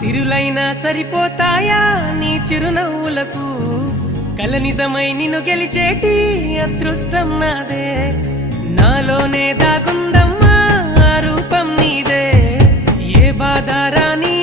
సిరులైనా సరిపోతాయా నీ చిరునవ్వులకు కల నిజమై నిన్ను గెలిచేటి అదృష్టం నాదే నాలోనే దాగుందమ్మా ఆ రూపం నీదే ఏ బాధ రాని